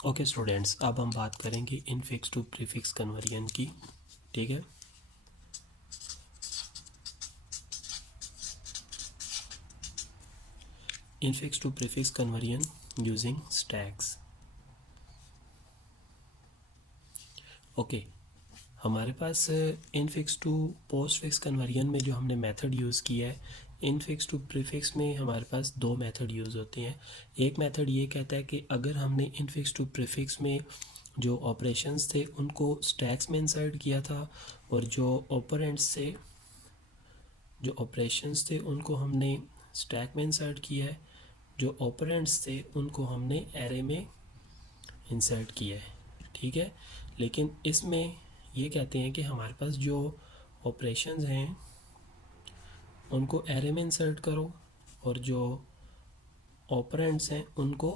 Okay students, अब हम बात करेंगे इनफिक्स टू प्रीफिक्स कन्वर्जन की। ठीक है, infix to prefix conversion using stacks. Okay, हमारे पास infix to postfix conversion में जो हमने मेथड यूज़ किया है, इनफिक्स टू प्रीफिक्स में हमारे पास दो मेथड यूज़ होते हैं। एक मेथड ये कहता है कि अगर हमने इनफिक्स टू प्रीफिक्स में जो ऑपरेशंस थे उनको स्टैक्स में इंसर्ट किया था, और जो ऑपरेंड्स थे, जो ऑपरेशंस थे उनको हमने स्टैक में इंसर्ट किया है, जो ऑपरेंड्स थे उनको हमने एरे में इंसर्ट किया है। ठीक है, लेकिन इसमें ये कहते हैं कि हमारे पास जो ऑपरेशंस हैं उनको एरे में इंसर्ट करो, और जो ऑपरेंड्स हैं उनको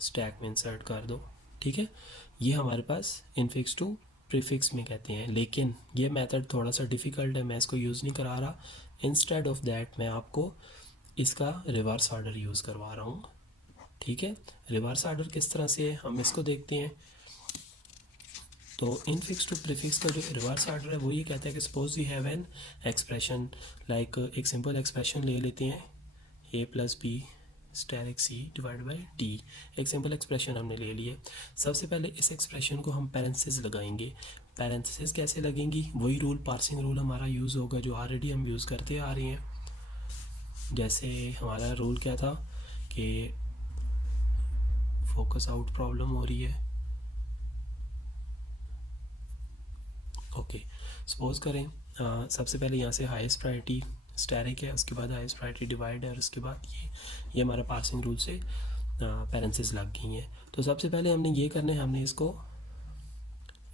स्टैक में इंसर्ट कर दो। ठीक है, ये हमारे पास इनफिक्स टू प्रीफिक्स में कहते हैं, लेकिन ये मेथड थोड़ा सा डिफ़िकल्ट है, मैं इसको यूज़ नहीं करा रहा। इंस्टेड ऑफ दैट मैं आपको इसका रिवर्स ऑर्डर यूज़ करवा रहा हूँ। ठीक है, रिवर्स ऑर्डर किस तरह से है हम इसको देखते हैं। तो इनफिक्स टू प्रीफिक्स का जो रिवर्स ऑर्डर है वो ये कहता है कि suppose you have an expression, like एक सिंपल एक्सप्रेशन ले लेते हैं, A plus B asterisk C divide by D. एक सिंपल एक्सप्रेशन हमने ले लिए। सबसे पहले इस एक्सप्रेशन को हम पैरेंथेसिस लगाएंगे। पैरेंथेसिस कैसे लगेंगी, वही रूल, पार्सिंग रूल हमारा यूज़ होगा जो ऑलरेडी हम यूज़ करते आ रहे हैं। जैसे हमारा रूल क्या था कि फोकस आउट प्रॉब्लम हो रही है। ओके, सपोज करें सबसे पहले यहाँ से हाईएस्ट प्रायोरिटी स्टैरिक है, उसके बाद हाईएस्ट प्रायोरिटी डिवाइड है, और उसके बाद ये हमारा पासिंग रूल से पैरेंथेसिस लग गई हैं। तो सबसे पहले हमने ये करना है, हमने इसको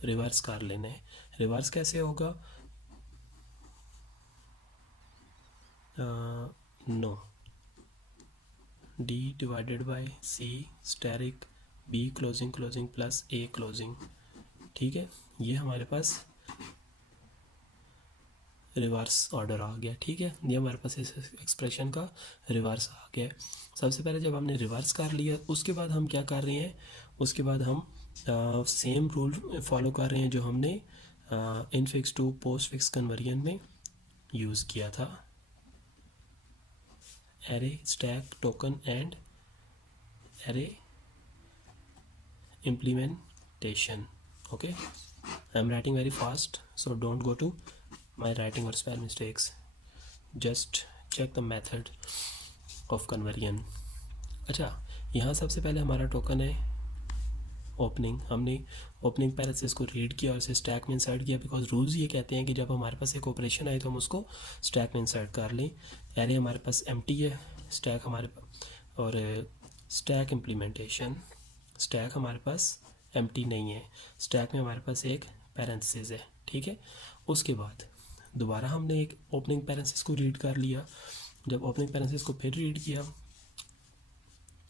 रिवर्स कर लेना है। रिवर्स कैसे होगा, no D divided by C asterisk B closing closing plus A closing. ठीक है, ये हमारे पास रिवर्स ऑर्डर आ गया। ठीक है, ये हमारे पास इस एक्सप्रेशन का रिवर्स आ गया। सबसे पहले जब हमने रिवर्स कर लिया, उसके बाद हम क्या कर रहे हैं, उसके बाद हम सेम रूल फॉलो कर रहे हैं जो हमने infix to postfix conversion में यूज़ किया था। Array stack token and array implementation. Okay, I'm writing very fast, so don't go to my writing or spell mistakes, just check the method of conversion. अच्छा, यहाँ सबसे पहले हमारा token है opening. हमने ओपनिंग पैरेंथेसिस को रीड किया और उसे स्टैक में इंसर्ट किया, बिकॉज रूल्स ये कहते हैं कि जब हमारे पास एक ऑपरेशन आए तो हम उसको स्टैक में इंसर्ट कर लें। एरे हमारे पास एम्प्टी है, स्टैक हमारे पास, और स्टैक इम्प्लीमेंटेशन, स्टैक हमारे पास एम्प्टी नहीं है, स्टैक में हमारे पास एक पैरेंथेसिस है। ठीक है, उसके बाद दोबारा हमने एक ओपनिंग पैरेंथेसिस को रीड कर लिया। जब ओपनिंग पैरेंथेसिस को फिर रीड किया,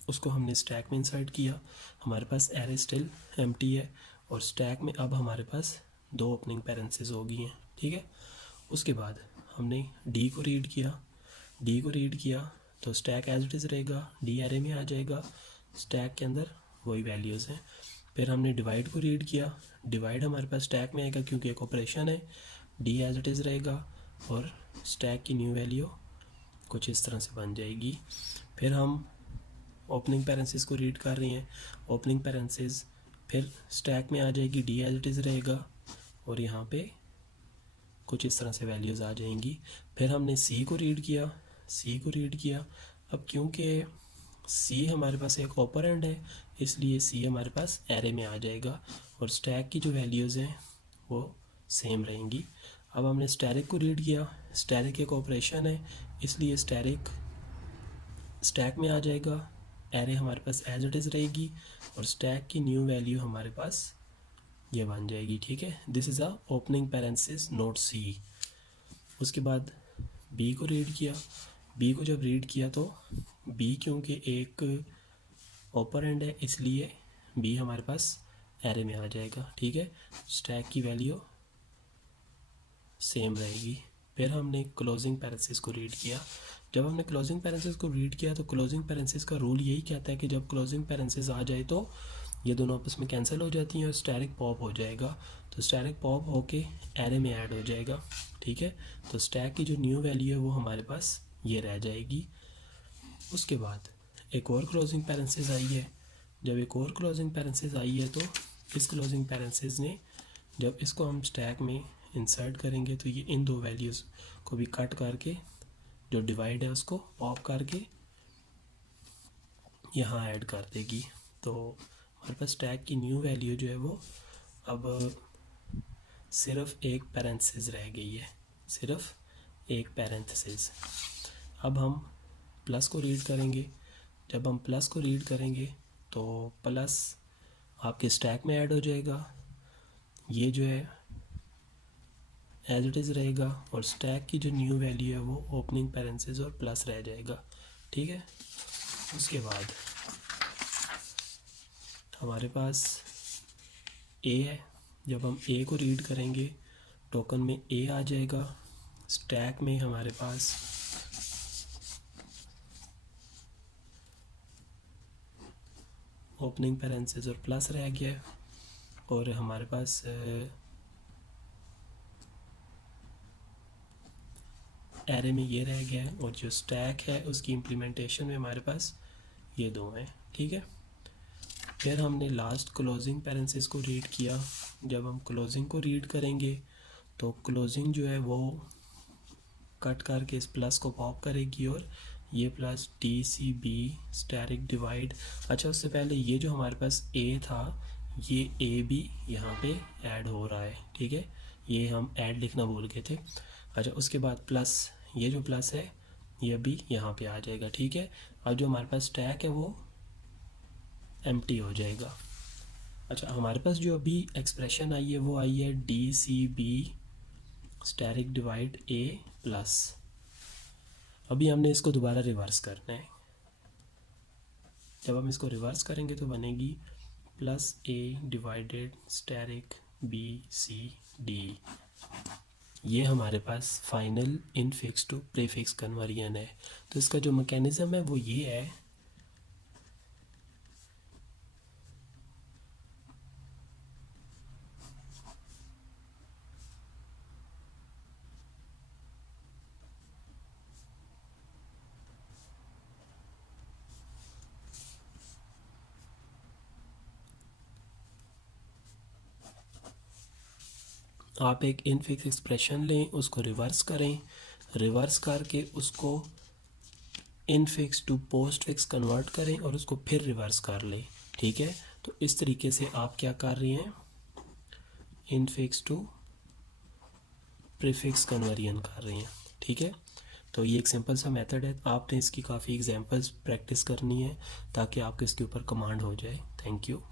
उसको हमने स्टैक में इंसर्ट किया। हमारे पास एरे स्टिल एम्प्टी है, और स्टैक में अब हमारे पास दो ओपनिंग पैरेंथेसिस हो गई हैं। ठीक है, उसके बाद हमने डी को रीड किया। डी को रीड किया तो स्टैक एज इट इज़ रहेगा, डी एरे में आ जाएगा, स्टैक के अंदर वही वैल्यूज़ हैं। फिर हमने डिवाइड को रीड किया। डिवाइड हमारे पास स्टैक में आएगा क्योंकि एक ऑपरेशन है, डी एज इट इज़ रहेगा, और स्टैक की न्यू वैल्यू कुछ इस तरह से बन जाएगी। फिर हम ओपनिंग पैरेंथेसिस को रीड कर रहे हैं। ओपनिंग पैरेंथेसिस फिर स्टैक में आ जाएगी, डी एज इट इज़ रहेगा, और यहाँ पे कुछ इस तरह से वैल्यूज़ आ जाएंगी। फिर हमने सी को रीड किया। सी को रीड किया, अब क्योंकि सी हमारे पास एक ऑपरेंड है, इसलिए सी हमारे पास एरे में आ जाएगा, और स्टैक की जो वैल्यूज़ हैं वो सेम रहेंगी। अब हमने स्टैरिक को रीड किया। स्टैरिक एक ऑपरेशन है, इसलिए स्टैरिक स्टैक में आ जाएगा, एरे हमारे पास एज इट इज़ रहेगी, और स्टैक की न्यू वैल्यू हमारे पास ये बन जाएगी। ठीक है, this is a opening parenthesis not C. उसके बाद बी को रीड किया। बी को जब रीड किया तो बी क्योंकि एक ऑपरेंड है, इसलिए बी हमारे पास एरे में आ जाएगा। ठीक है, स्टैक की वैल्यू सेम रहेगी। फिर हमने क्लोजिंग पैरेंथेसिस को रीड किया। जब हमने क्लोजिंग पैरेंथेसिस को रीड किया तो क्लोजिंग पैरेंथेसिस का रूल यही कहता है कि जब क्लोजिंग पैरेंथेसिस आ जाए तो ये दोनों आपस में कैंसिल हो जाती हैं और स्टैटिक पॉप हो जाएगा। तो स्टैटिक पॉप होके एरे में ऐड हो जाएगा, ठीक है। तो स्टैक की जो न्यू वैल्यू है वो हमारे पास ये रह जाएगी। उसके बाद एक और क्लोजिंग पैरेंथेसिस आई है। जब एक और क्लोजिंग पैरेंथेसिस आई है तो इस क्लोजिंग पैरेंथेसिस ने जब इसको हम स्टैक में इंसर्ट करेंगे तो ये इन दो वैल्यूज़ को भी कट करके जो डिवाइड है उसको पॉप करके यहाँ ऐड कर देगी। तो हमारे पास स्टैक की न्यू वैल्यू जो है वो अब सिर्फ एक पैरेंथेसिस रह गई है, सिर्फ एक पैरेंथेसिस। अब हम प्लस को रीड करेंगे। जब हम प्लस को रीड करेंगे तो प्लस आपके स्टैक में ऐड हो जाएगा, ये जो है एज इट इज़ रहेगा, और स्टैक की जो न्यू वैल्यू है वो ओपनिंग पैरेंथेसिस और प्लस रह जाएगा, ठीक है। उसके बाद हमारे पास ए है। जब हम ए को रीड करेंगे टोकन में ए आ जाएगा, स्टैक में हमारे पास ओपनिंग पैरेंथेसिस और प्लस रह गया, और हमारे पास एरे में ये रह गया है, और जो स्टैक है उसकी इम्प्लीमेंटेशन में हमारे पास ये दो हैं, ठीक है। फिर हमने लास्ट क्लोजिंग पैरेंथेसिस को रीड किया। जब हम क्लोजिंग को रीड करेंगे तो क्लोजिंग जो है वो कट करके इस प्लस को पॉप करेगी, और ये plus T C B static divide. अच्छा, उससे पहले ये जो हमारे पास ए था ये ए भी यहाँ पे ऐड हो रहा है, ठीक है। ये हम ऐड लिखना भूल गए थे। अच्छा, उसके बाद प्लस, ये जो प्लस है ये भी यहाँ पे आ जाएगा, ठीक है। अब जो हमारे पास स्टैक है वो एम्प्टी हो जाएगा। अच्छा, हमारे पास जो अभी एक्सप्रेशन आई है वो आई है D C B static divide A plus. अभी हमने इसको दोबारा रिवर्स करना है। जब हम इसको रिवर्स करेंगे तो बनेगी plus A divided static B C D. ये हमारे पास final infix to prefix conversion है। तो इसका जो मैकेनिज़्म है वो ये है, आप एक इनफिक्स एक्सप्रेशन लें, उसको रिवर्स करें, रिवर्स करके उसको infix to postfix convert करें और उसको फिर रिवर्स कर लें, ठीक है। तो इस तरीके से आप क्या कर रही हैं, इनफिक्स टू प्रीफिक्स कन्वर्जन कर रही हैं, ठीक है। तो ये एक सिंपल सा मेथड है। आपने इसकी काफ़ी एग्जांपल्स प्रैक्टिस करनी है ताकि आपको इसके ऊपर कमांड हो जाए। Thank you.